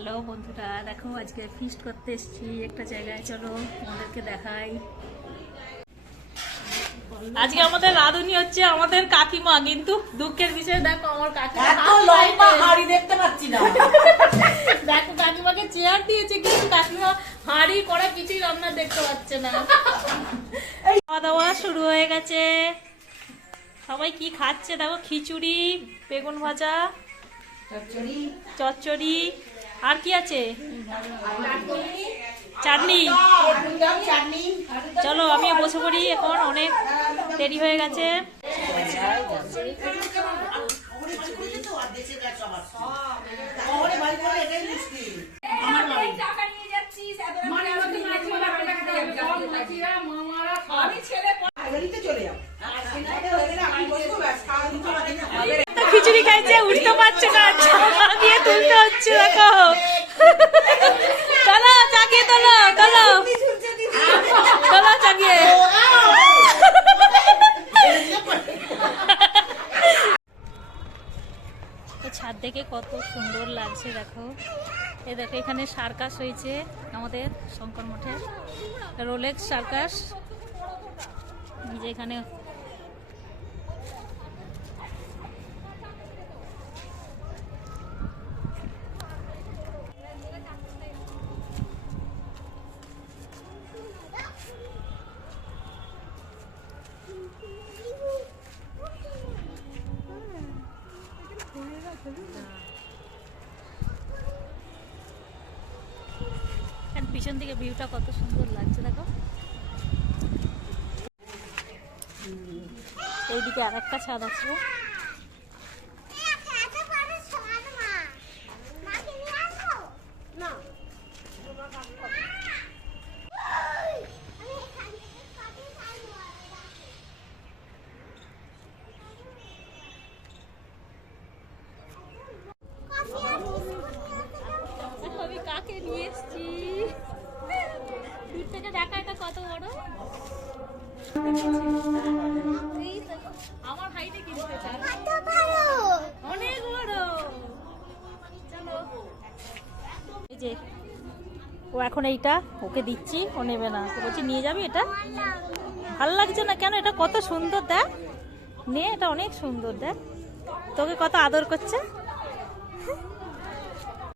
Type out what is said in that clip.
Hello বন্ধুরা, দেখো আজকে ফিস্ট করতে এসেছি একটা জায়গায়। চলো তোমাদেরকে দেখাই। আজকে আমাদের রাঁধুনি হচ্ছে আমাদের কাকিমা, কিন্তু দুঃখের বিষয় দেখো আমার কাকিমা দেখতে পাচ্ছি না। দেখো কাকিমাকে চেয়ার দিয়েছে, কিন্তু কাকিমা হাঁড়ি করা কিছুই রান্না দেখতে পাচ্ছে না। খাওয়া দাওয়া শুরু হয়ে গেছে। সবাই কি খাচ্ছে দেখো, খিচুড়ি, বেগুন ভাজা, চচ্চড়ি, আর কি আছে, চাটনি। চলো আমি বসে পড়ি, এখন অনেক দেরি হয়ে গেছে। খিচুড়ি খাইছে, উঠতে পারছে না, গিয়ে তুলতে হচ্ছে। দেখো চলো চাকিয়ে তোলো, তোলো তোলো চাকিয়ে। ছাদ দেখে কত সুন্দর লাগছে দেখো। এ দেখো এখানে সার্কাস হয়েছে আমাদের শঙ্কর মঠে, রোলেক্স সার্কাস। যে এখানে পিছন থেকে ভিউটা কত সুন্দর লাগছে দেখো। এইদিকে আর একটা ছাদ আছে। আমি কাকে নিয়ে এসছি, দূর থেকে দেখা, এটা কত বড়। আমার হাইটে কিন্তু অনেক বড়। চলো এই যে ও এখন এইটা ওকে দিচ্ছি, ও নেবে না, তো বলছি নিয়ে যাবি। এটা ভালো লাগছে না কেন? এটা কত সুন্দর দেখ, নে, এটা অনেক সুন্দর দেখ, তোকে কত আদর করছে।